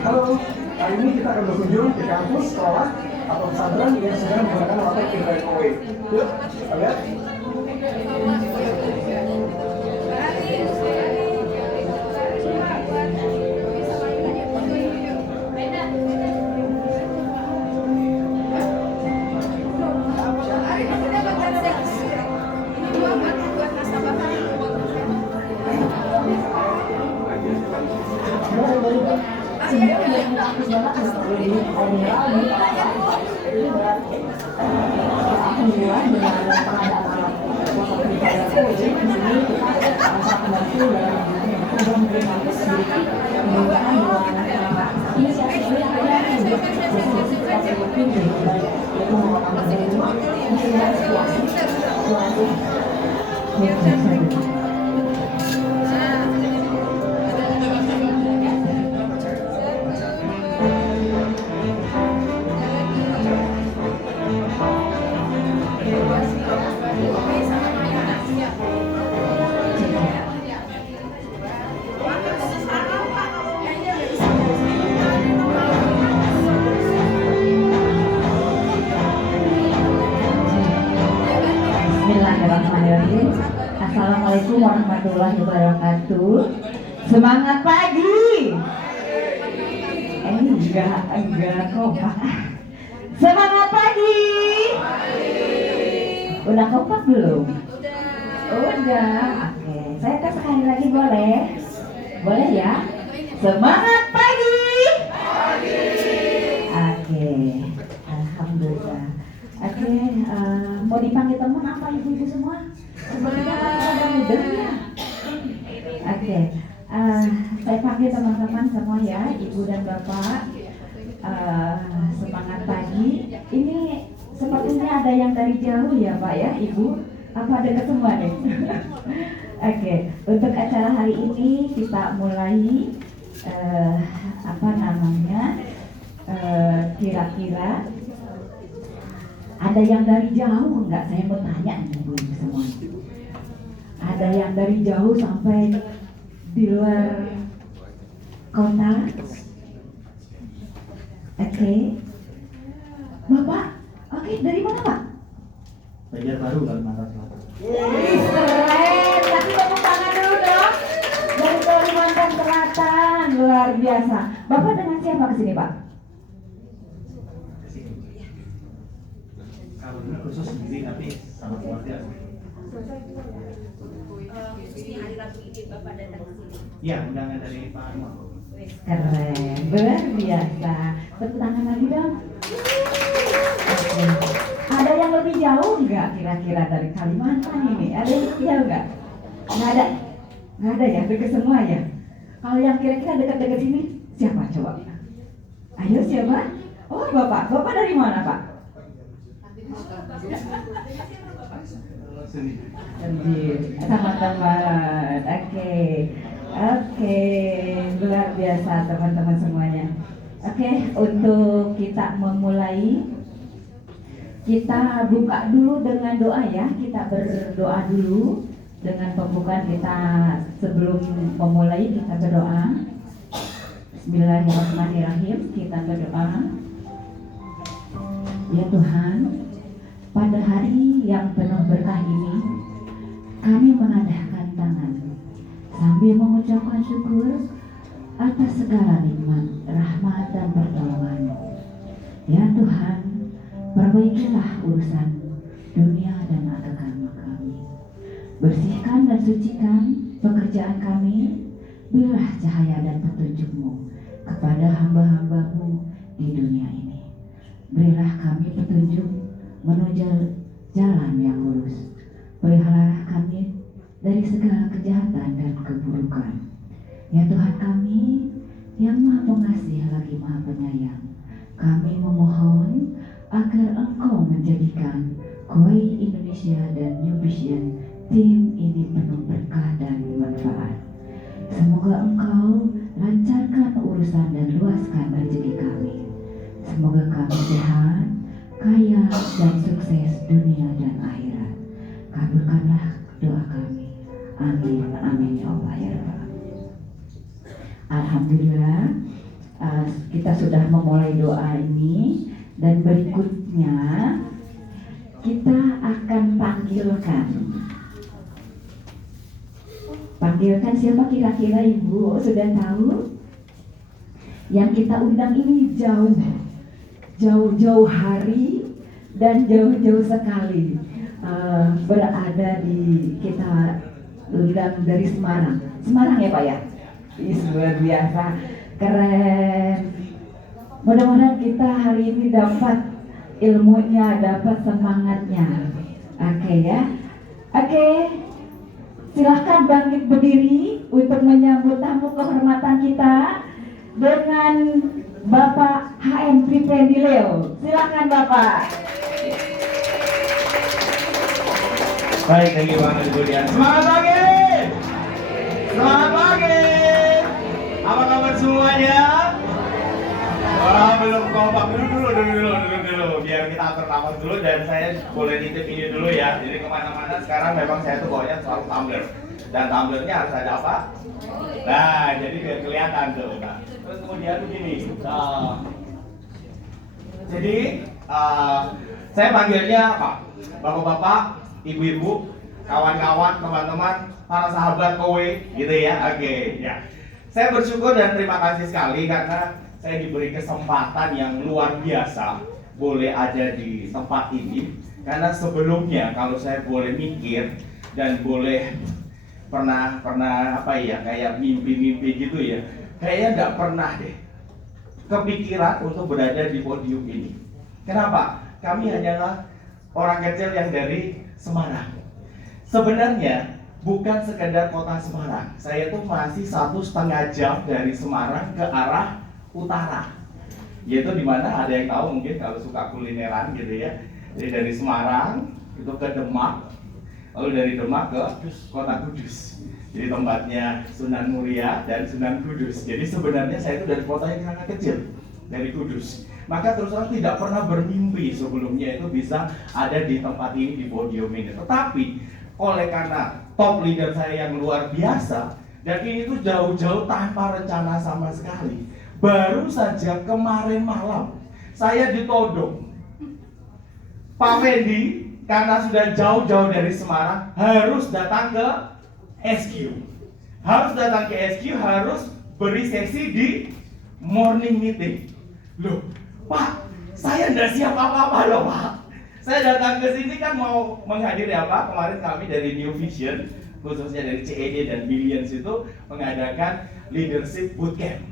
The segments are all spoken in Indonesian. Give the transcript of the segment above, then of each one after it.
Halo, hari ini kita akan berkunjung di kampus, sekolah, atau pesantren yang sedang menggunakan water microwave. Yuk, kita lihat. Bismillahirrahmanirrahim. Assalamualaikum warahmatullahi wabarakatuh. Semangat pagi. Enggak kompak. Semangat pagi. Udah kompak belum? Udah. Oke. Saya tes sekali lagi boleh? Boleh ya? Semangat pagi. Oke. Alhamdulillah. Oke, mau dipanggil teman apa ibu-ibu semua? Sebenarnya ada mudanya. Oke, saya panggil teman-teman semua ya, ibu dan bapak. Semangat pagi. Ini sepertinya ada yang dari jauh ya pak ya, ibu. Apa dekat semua nih? Oke, untuk acara hari ini kita mulai kira-kira ada yang dari jauh enggak? Saya mau tanya nih ibu semua. Ada yang dari jauh sampai di luar kota? Oke. Bapak? Oke, dari mana pak? Banjarbaru, Kalimantan Selatan. Keren, tapi tepuk tangan dulu dong. Dari Kalimantan Selatan, luar biasa. Bapak dengan siapa kesini pak? Kalau ini khusus sendiri tapi sama keluarga. Ini hari Rabu ini Bapak datang ke sini. Iya, undangan dari Pak Anwar. Keren, luar biasa. Tepuk tangan lagi dong. Oke. Ada yang lebih jauh nggak kira-kira dari Kalimantan ini? Ada yang lebih jauh nggak? Nggak ada? Nggak ada ya, dekat semua ya? Kalau yang kira-kira dekat-dekat sini, siapa coba? Ayo siapa? Oh bapak, bapak dari mana pak? Teman-teman, oke, luar biasa teman-teman semuanya. Oke, untuk kita memulai, kita buka dulu dengan doa ya. Kita berdoa dulu dengan pembukaan kita. Sebelum memulai kita berdoa. Bismillahirrahmanirrahim. Kita berdoa. Ya Tuhan, pada hari yang penuh berkah ini, kami menadahkan tangan sambil mengucapkan syukur atas segala nikmat, rahmat dan pertolongan. Ya Tuhan, perbaikilah urusan dunia dan agama kami. Bersihkan dan sucikan pekerjaan kami. Berilah cahaya dan petunjuk-Mu kepada hamba-hamba-Mu di dunia ini. Berilah kami petunjuk menuju jalan yang lurus. Peliharalah kami dari segala kejahatan dan keburukan. Ya Tuhan kami yang Maha Pengasih lagi Maha Penyayang, kami memohon agar Engkau menjadikan Koi Indonesia dan New Vision tim ini penuh berkah dan manfaat. Semoga Engkau lancarkan urusan dan luaskan rezeki kami. Semoga kami sehat, kaya, dan sukses dunia dan akhirat. Kabulkanlah doa kami. Amin, amin ya Allah ya Rabbal alamin. Alhamdulillah, kita sudah memulai doa ini, dan berikutnya kita akan panggilkan siapa kira-kira Ibu sudah tahu? Yang kita undang ini jauh-jauh hari dan jauh-jauh sekali berada di, kita undang dari Semarang ya Pak ya? Luar biasa, keren. Mudah-mudahan kita hari ini dapat ilmunya, dapat semangatnya. Oke ya. Oke. Silahkan bangkit berdiri untuk menyambut tamu kehormatan kita dengan Bapak HM Tripendi Leo. Silahkan Bapak. Baik, thank you banget Ibu Dian. Semangat pagi! Selamat pagi! Apa kabar semuanya? Wah, belum kompak. Dulu. Biar kita atur nafas dulu, dan saya boleh nitip ini dulu ya. Jadi kemana-mana sekarang memang saya tuh bawanya selalu tumbler. Dan tumblernya harus ada apa? Nah, jadi biar kelihatan tuh. Nah, terus kemudian begini. Jadi saya panggilnya apa? Bapak-bapak, ibu-ibu, kawan-kawan, teman-teman, para sahabat kowe, gitu ya. Oke, ya. Saya bersyukur dan terima kasih sekali karena saya diberi kesempatan yang luar biasa boleh ada di tempat ini. Karena sebelumnya kalau saya boleh mikir dan boleh pernah apa ya, kayak mimpi-mimpi gitu ya, kayaknya nggak pernah deh kepikiran untuk berada di podium ini. Kenapa? Kami hanyalah orang kecil yang dari Semarang. Sebenarnya bukan sekedar kota Semarang. Saya tuh masih 1,5 jam dari Semarang ke arah utara. Yaitu dimana ada yang tahu mungkin kalau suka kulineran gitu ya. Jadi dari Semarang itu ke Demak, lalu dari Demak ke kota Kudus. Jadi tempatnya Sunan Muria dan Sunan Kudus. Jadi sebenarnya saya itu dari kota yang sangat kecil, dari Kudus. Maka terus terang tidak pernah bermimpi sebelumnya itu bisa ada di tempat ini, di podium ini. Tetapi oleh karena top leader saya yang luar biasa, dan ini tuh jauh-jauh tanpa rencana sama sekali. Baru saja kemarin malam saya ditodong Pak Fendi, karena sudah jauh-jauh dari Semarang, harus datang ke SQ. Harus datang ke SQ, harus beri sesi di morning meeting. Loh, Pak, saya tidak siap apa-apa loh Pak. Saya datang ke sini kan mau menghadiri apa? Kemarin kami dari New Vision, khususnya dari CED dan Billions itu mengadakan leadership bootcamp.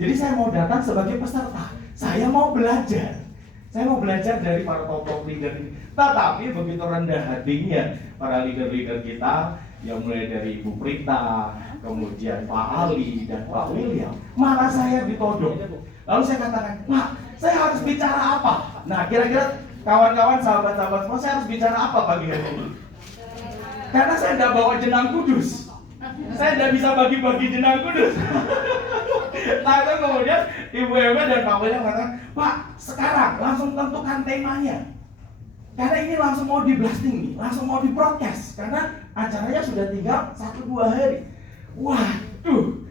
Jadi saya mau datang sebagai peserta. Saya mau belajar. Saya mau belajar dari para top leader ini. Tetapi begitu rendah hatinya para leader-leader kita, yang mulai dari Ibu Prita, kemudian Pak Ali dan Pak William, malah saya ditodong. Lalu saya katakan, Pak, saya harus bicara apa? Nah, kira-kira kawan-kawan, sahabat-sahabat semua, saya harus bicara apa pagi hari ini? Karena saya tidak bawa jenang kudus. Saya tidak bisa bagi-bagi jenang kudus. Nah, itu kemudian Ibu Eva dan Pak William mengatakan, Pak, sekarang langsung tentukan temanya. Karena ini langsung mau di blasting nih, langsung mau di broadcast. Karena acaranya sudah tinggal 1-2 hari. Waduh,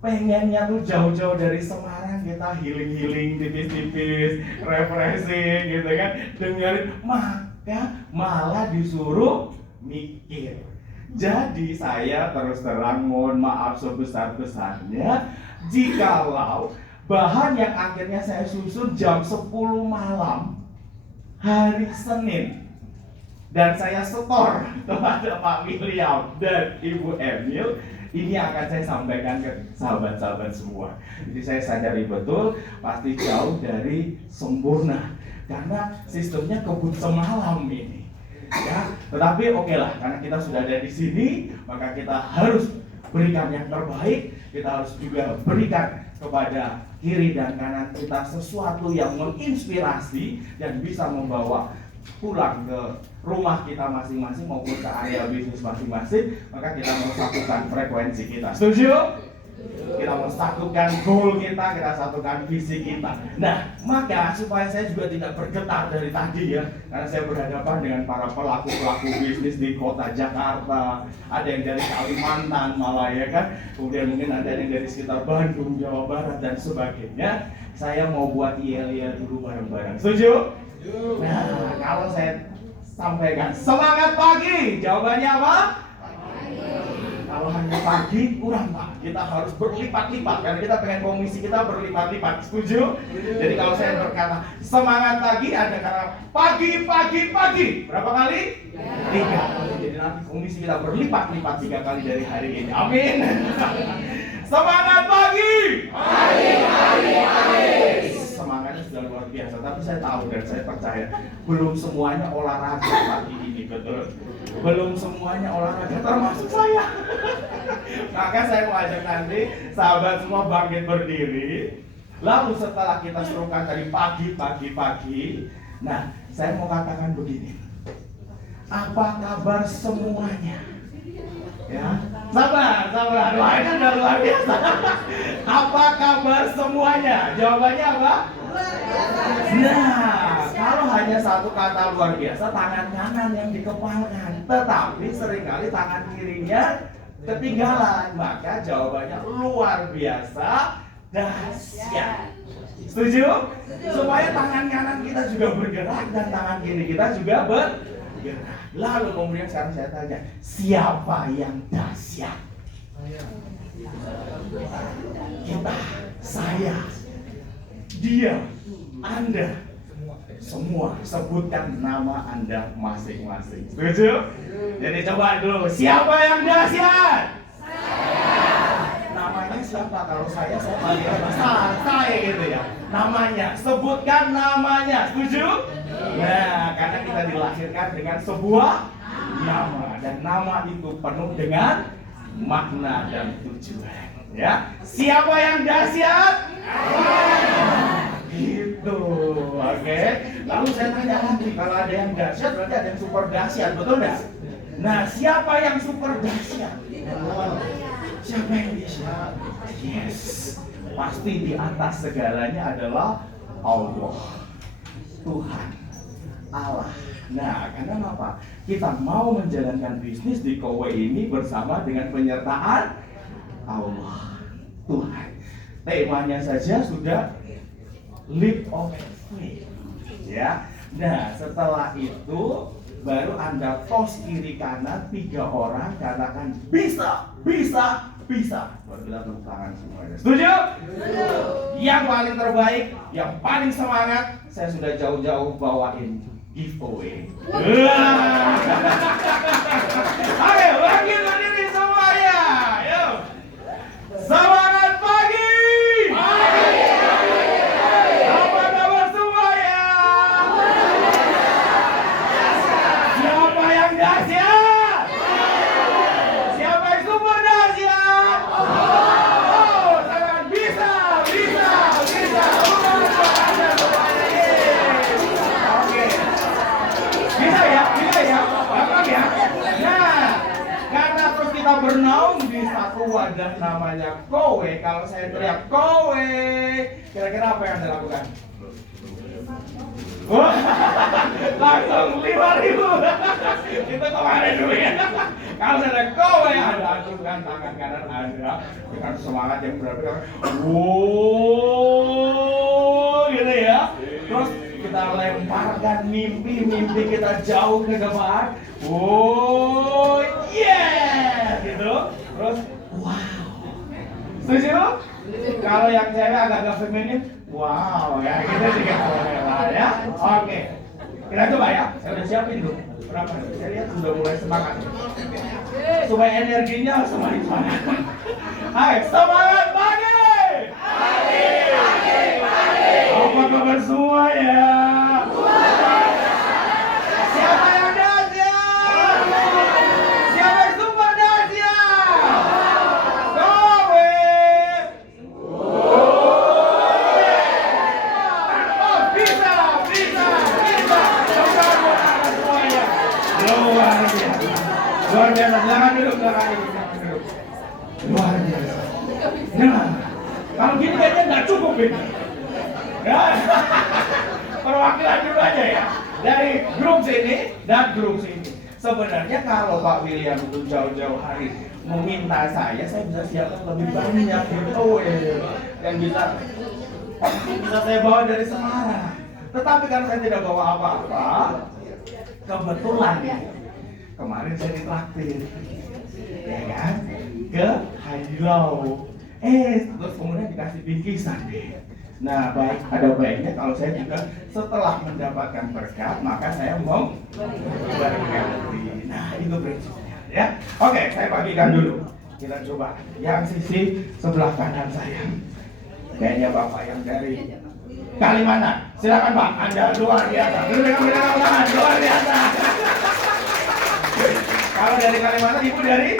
pengennya tuh jauh-jauh dari Semarang kita healing-healing tipis-tipis, refreshing gitu kan, dengerin, maka malah disuruh mikir. Jadi saya terus terang mohon maaf sebesar-besarnya jikalau bahan yang akhirnya saya susun jam 10 malam hari Senin dan saya setor kepada Pak William dan Ibu Emil, ini akan saya sampaikan ke sahabat-sahabat semua. Jadi saya sadari betul pasti jauh dari sempurna karena sistemnya kebut semalam ini. Ya, tetapi oke lah, karena kita sudah ada di sini, maka kita harus berikan yang terbaik. Kita harus juga berikan kepada kiri dan kanan kita sesuatu yang menginspirasi dan bisa membawa pulang ke rumah kita masing-masing maupun ke area bisnis masing-masing. Maka kita mau satukan frekuensi kita. Setuju? Kita mau satukan goal kita satukan visi kita. Nah, maka supaya saya juga tidak bergetar dari tadi ya, karena saya berhadapan dengan para pelaku-pelaku bisnis di kota Jakarta, ada yang dari Kalimantan malah ya kan, kemudian mungkin ada yang dari sekitar Bandung, Jawa Barat dan sebagainya. Saya mau buat yel-yel dulu bareng-bareng. Setuju? Nah, kalau saya sampaikan semangat pagi, jawabannya apa? Kalau hanya pagi kurang Pak, kita harus berlipat-lipat karena kita pengen komisi kita berlipat-lipat. Setuju? Jadi kalau saya berkata semangat pagi, ada kata pagi. Berapa kali? 3. Jadi nanti komisi kita berlipat-lipat 3 kali dari hari ini. Amin. Semangat pagi. Semangatnya sudah luar biasa, tapi saya tahu dan saya percaya belum semuanya olahraga pagi ini, betul? Belum semuanya olahraga, termasuk saya. Maka saya mau ajak nanti sahabat semua bangkit berdiri. Lalu setelah kita serukan tadi pagi. Nah, saya mau katakan begini. Apa kabar semuanya? Ya, sabar. Wah, ini udah luar biasa. Apa kabar semuanya? Jawabannya apa? Nah, kalau hanya satu kata luar biasa, tangan kanan yang dikepalkan, tetapi seringkali tangan kirinya ketinggalan. Maka jawabannya luar biasa dahsyat. Setuju? Supaya tangan kanan kita juga bergerak dan tangan kiri kita juga bergerak. Lalu kemudian sekarang saya tanya, siapa yang dahsyat? Kita, saya, dia, Anda, semua sebutkan nama Anda masing-masing. Setuju? Jadi coba dulu, siapa yang dahsyat? Namanya siapa? Kalau saya panggil saya gitu ya. Namanya, sebutkan namanya. Setuju? Nah, karena kita dilahirkan dengan sebuah nama dan nama itu penuh dengan makna dan tujuan. Ya, siapa yang dahsyat? Gitu, oke. Lalu saya tanya lagi, kalau ada yang dahsyat berarti ada yang super dahsyat, betul nggak? Nah, siapa yang super dahsyat? Siapa yang dahsyat? Yes, pasti di atas segalanya adalah Allah, Tuhan, Allah. Nah, karena apa? Kita mau menjalankan bisnis di Kowe ini bersama dengan penyertaan Allah, Tuhan. Temanya saja sudah leap of faith, ya. Nah, setelah itu baru Anda tos kiri kanan 3 orang, katakan bisa. Baru kita tepuk tangan semuanya. Setuju? Yang paling terbaik, yang paling semangat, saya sudah jauh-jauh bawain giveaway. Ayo bangkit berdiri semuanya. Yuk. Semangat pagi. Apa kabar semuanya? Siapa yang dahsyat? Siapa yang super dahsyat? Oh, sangat bisa. Oke. Bisa ya? Gampang ya? Nah, karena terus kita bernaung di satu wadah namanya Kowe. Kalau saya teriak Kowe, kira-kira apa yang Anda lakukan? Wah, langsung 5.000. Itu kemarin dulu ya. Kalau saya teriak Kowe, Anda acungkan tangan kanan Anda dengan semangat yang berarti. Wow, gitu ya. Terus kita lemparkan mimpi kita jauh ke depan. Oh yeah, gitu. Terus wow. Setuju? Kalau yang cewek agak-agak feminin, wow ya, kita juga boleh lah ya. Oke, kita coba ya. Saya udah siapin dulu. Berapa? Saya lihat sudah mulai semangat. Supaya energinya semakin semangat. Hai, semangat pagi. Apa kabar semua ya? Siapa yang dahsyat? Siapa yang super dahsyat? Kowe. Oh, bisa. Semuanya. Luar biasa. Silakan duduk. Luar biasa. Nah, kalau gini kayaknya nggak cukup ini. Ya, perwakilan dulu aja ya. Dari grup sini dan grup sini. Sebenarnya kalau Pak William itu jauh-jauh hari meminta saya bisa siapkan lebih banyak giveaway yang bisa saya bawa dari Semarang. Tetapi karena saya tidak bawa apa-apa, kebetulan ya, kemarin saya ditraktir, ya kan, ke Hailau. Terus kemudian dikasih bingkisan deh. Nah, baik, ada baiknya kalau saya juga setelah mendapatkan berkat, maka saya mau berganti. Nah, itu prinsipnya ya. Oke, saya bagikan dulu. Kita coba yang sisi sebelah kanan saya. Kayaknya Bapak yang dari Kalimantan. Silakan Pak, Anda luar biasa. Luar biasa. Kalau dari Kalimantan, Ibu dari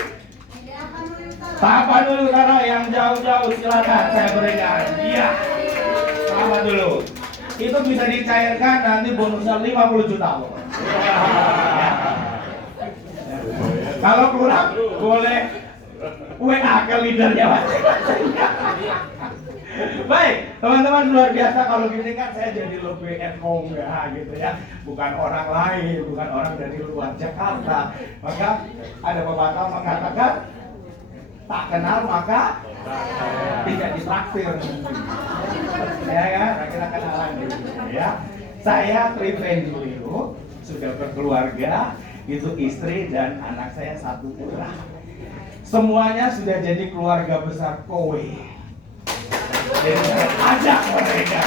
Tapanuli Utara yang jauh-jauh, silakan saya berikan. Iya. Selamat dulu. Itu bisa dicairkan nanti bonusnya 50 juta loh. Ya. Kalau kurang boleh WA ke leadernya masing-masing. Baik, teman-teman, luar biasa. Kalau gini kan saya jadi lebih at home ya gitu ya. Bukan orang lain, bukan orang dari luar Jakarta. Maka ada pepatah mengatakan tak kenal maka tidak ditraktir. Ya kan, kita kenalan dulu ya. Saya Triven dulu, sudah berkeluarga, itu istri dan anak saya 1 putra. Semuanya sudah jadi keluarga besar Kowe. Jadi saya ajak mereka.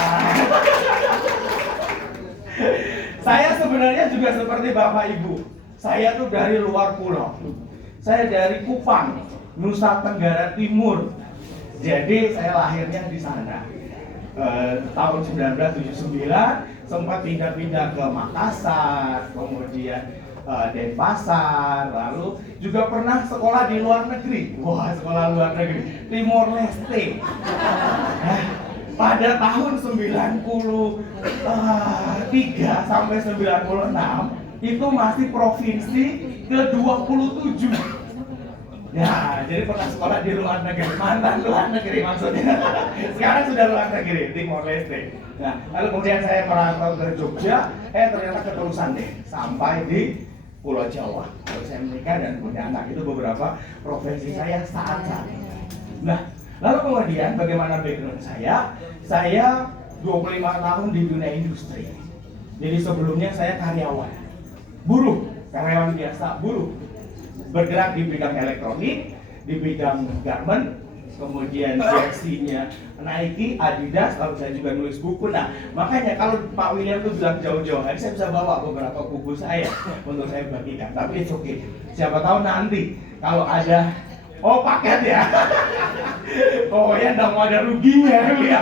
Saya sebenarnya juga seperti Bapak Ibu. Saya tuh dari luar pulau. Saya dari Kupang, Nusa Tenggara Timur. Jadi saya lahirnya di sana. Tahun 1979 sempat pindah-pindah ke Makassar, kemudian Denpasar, lalu juga pernah sekolah di luar negeri. Wah, sekolah luar negeri, Timor Leste. Pada tahun 93 sampai 96 itu masih provinsi ke-27. Ya, jadi pernah sekolah di luar negeri, mantan luar negeri maksudnya. Sekarang sudah luar negeri, Timor Leste. Nah, lalu kemudian saya merantau ke Jogja, ternyata keterusan deh sampai di Pulau Jawa. Lalu saya menikah dan punya anak. Itu beberapa profesi saya saat ini. Nah, lalu kemudian bagaimana background saya? Saya 25 tahun di dunia industri. Jadi sebelumnya saya karyawan, buruh, karyawan biasa, buruh. Bergerak di bidang elektronik, di bidang garment, kemudian jersey-nya Nike, Adidas, lalu saya juga nulis buku. Nah, makanya kalau Pak William tuh bilang jauh-jauh hari, saya bisa bawa beberapa buku saya untuk saya bagikan. Tapi it's okay. Siapa tahu nanti kalau ada paket ya. Pokoknya nggak mau ada ruginya ya.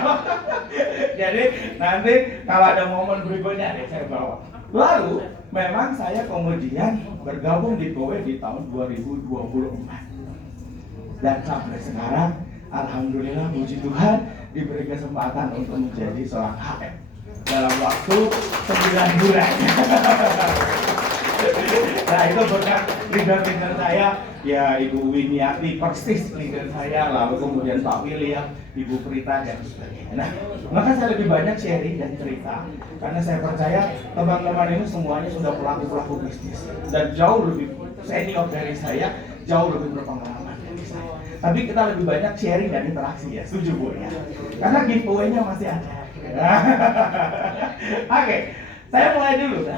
Jadi nanti kalau ada momen berikutnya deh saya bawa. Lalu memang saya kemudian bergabung di Kowe di tahun 2024. Dan sampai sekarang alhamdulillah puji Tuhan diberi kesempatan untuk menjadi seorang HM dalam waktu 9 bulan. Nah, itu berkat leader-leader saya, ya Ibu Winiati persis leader saya, lalu kemudian Pak William, Ibu Prita dan sebagainya. Nah, maka saya lebih banyak sharing dan cerita karena saya percaya teman-teman ini semuanya sudah pelaku-pelaku bisnis dan jauh lebih senior dari saya, jauh lebih berpengalaman dari saya. Tapi kita lebih banyak sharing dan interaksi ya, setuju Bu ya? Karena giveaway-nya masih ada. Oke, saya mulai dulu.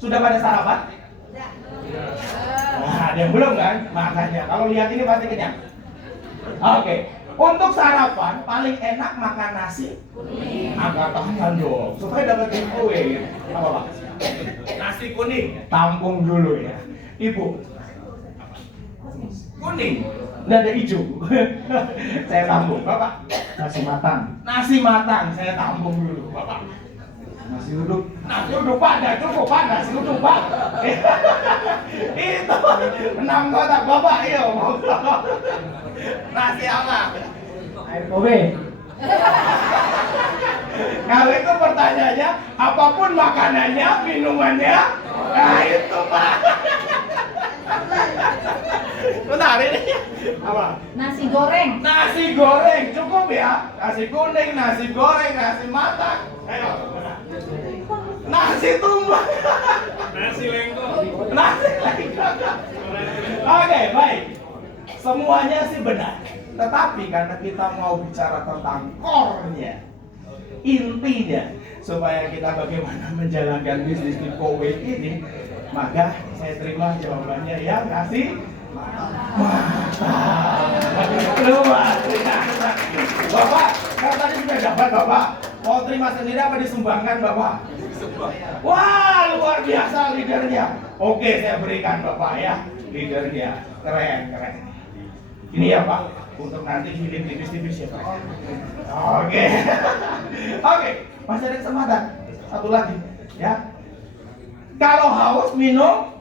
Sudah pada sarapan? Nah, ada yang belum kan? Makanya kalau lihat ini pasti kenyang. Oke, untuk sarapan paling enak makan nasi. Angkat tangan dong, supaya dapat giveaway. Apa Pak? Nasi kuning, tampung dulu ya. Ibu, kuning, nggak ada hijau. Saya tampung, Bapak. Nasi matang. Nasi matang, saya tampung dulu, Bapak. Nasi uduk Pak, nggak cukup Pak, nasi uduk Pak. Itu 6 kotak Bapak, iya mau. Nasi apa? Air kobe. Kalau itu pertanyaannya, apapun makanannya, minumannya, nah itu Pak. Bentar ini apa? Nasi goreng. Nasi goreng cukup ya. Nasi kuning, nasi goreng, nasi matang. Ayo. Nasi tumbang. Nasi lengko. Nasi lengko. Oke, baik. Semuanya sih benar. Tetapi karena kita mau bicara tentang core-nya, intinya, supaya kita bagaimana menjalankan bisnis di Kowe ini, maka saya terima jawabannya yang nasi luar biasa. Bapak, kan tadi sudah dapat Bapak. Mau terima sendiri apa disumbangkan Bapak? Wah, luar biasa leadernya. Oke, saya berikan Bapak ya, leadernya. Keren, keren. Ini ya Pak, untuk nanti kirim tipis-tipis ya Pak. Oke. Oke, masih ada kesempatan. Satu lagi, ya. Kalau haus minum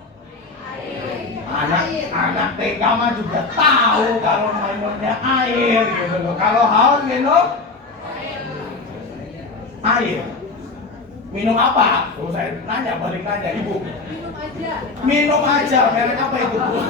anak TK mah juga tahu kalau minumnya air gitu loh. Kalau haus minum air. Minum apa? Tuh saya nanya, balik nanya ibu. Minum aja. Merek apa itu Bu?